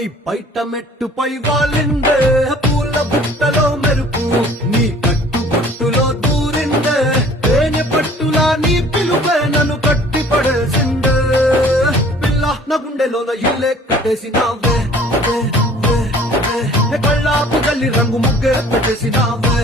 నీ బయట మెట్టుపై వాలిండే పూల బుట్టలో మెరుపు నీ కట్టు బొట్టులో దూరిండే తేనె పట్టులా నీ పిలుపే నన్ను కట్టి పడేసిండే పిల్ల నా గుండెలోన ఇల్లే కట్టేసినావే కళ్ళాపు గల్లి రంగు ముగ్గే పెట్టేసినావే